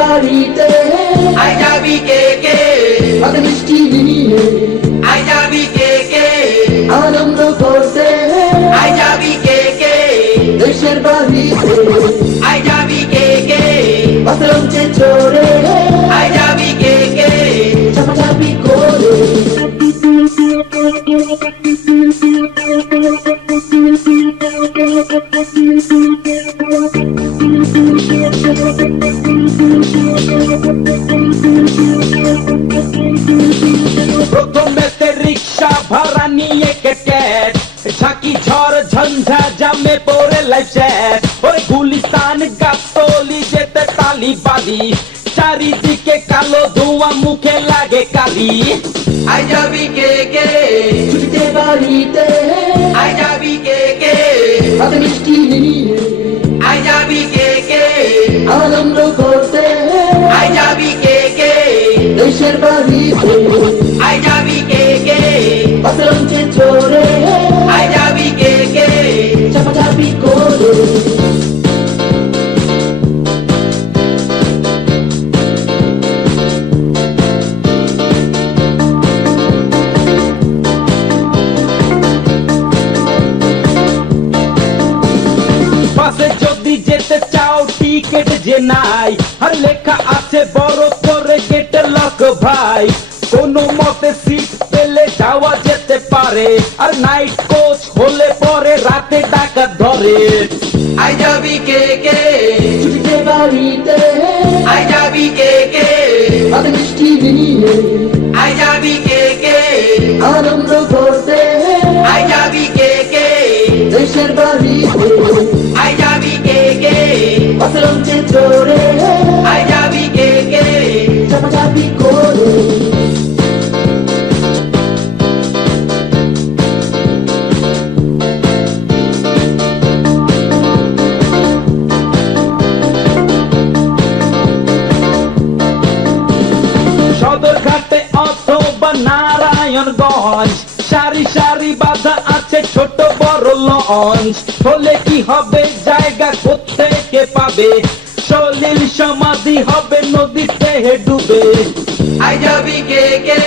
বাড়িতে আই যাবি কে কে হাতে মিষ্টি নিয়ে আই যাবি কে কে আনন্দ করতে আই যাবি কে কে দেশের বাড়িতে আই যাবি কে কে বাসলঞ্চে চড়ে আই যাবি কে কে চাপাচাপি করে প্রথমেতে রিক্সা ভাড়া নিয়ে কেটেট ঝাঁকি ঝড় ঝঞ্ঝা জামে পড়ে লাইফ ওই গুলিস্তান গাবতলি যেতে তালি বালি চারিদিকে কালো ধোঁয়া মুখে লাগে কালি আই যাবি কে কে ছুটিতে বাড়িতে আই যাবি কে কে হাতে মিষ্টি নিয়ে আই যাবি কে কে আনন্দ করতে আই যাবি কে কে দেশের বাড়িতে আই যাবি কে কে বাসলঞ্চে চড়ে আই যাবি কে কে চাপাচাপি করে বাসে যদি যেতে চাও টিকেট যে নাই আর লেখা আছে বড় করে গেটে লক ভাই কোনো মতে সিট পেলে যাওয়া যেতে পারে আর নাইট কোচ হলে পরে রাতে ডাকাত ধরে আই যাবি কে কে ছুটিতে বাড়িতে আই যাবি কে কে হাতে মিষ্টি নিয়ে আই যাবি কে কে আনন্দ করতে আই যাবি কে কে দেশের বাড়িতে আই যাবি কে কে বাসলঞ্চে চড়ে আই যাবি কে কে চাপাচাপি করে সদরঘাটে অথবা নারায়ণগঞ্জ সারি সারি বাধা আছে ছোট বড় লঞ্চ হলে কি হবে জায়গা কোত্থেকে পাবে সলিল সমাধি হবে নদীতে ডুবে আই যাবি কে কে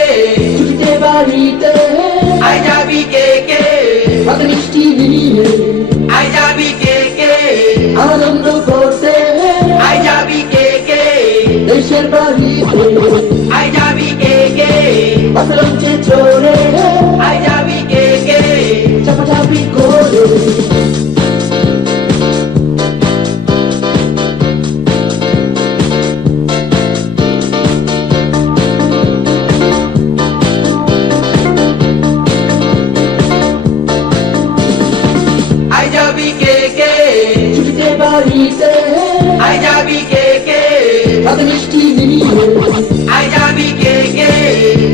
ছুটিতে বাড়িতে আই যাবি কে কে হাতে মিষ্টি নিয়ে আই যাবি কে কে আনন্দ করতে আই যাবি কে কে দেশের বাড়িতে আই যাবি কে কে বাসলঞ্চে চড়ে আই যাবি কে কে চাপাচাপি করে আই যাবি কে কে ছুটিতে বাড়িতে আই যাবি কে কে হাতে মিষ্টি নিয়ে আই যাবি কে কে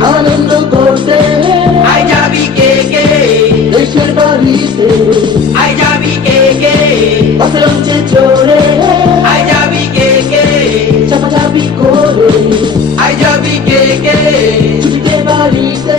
আনন্দ করতে আই যাবি কে কে দেশের বাড়িতে আই যাবি কে কে বাসলঞ্চে চড়ে আই যাবি কে কে চাপাচাপি করে আই যাবি কে কে ছুটিতে বাড়িতে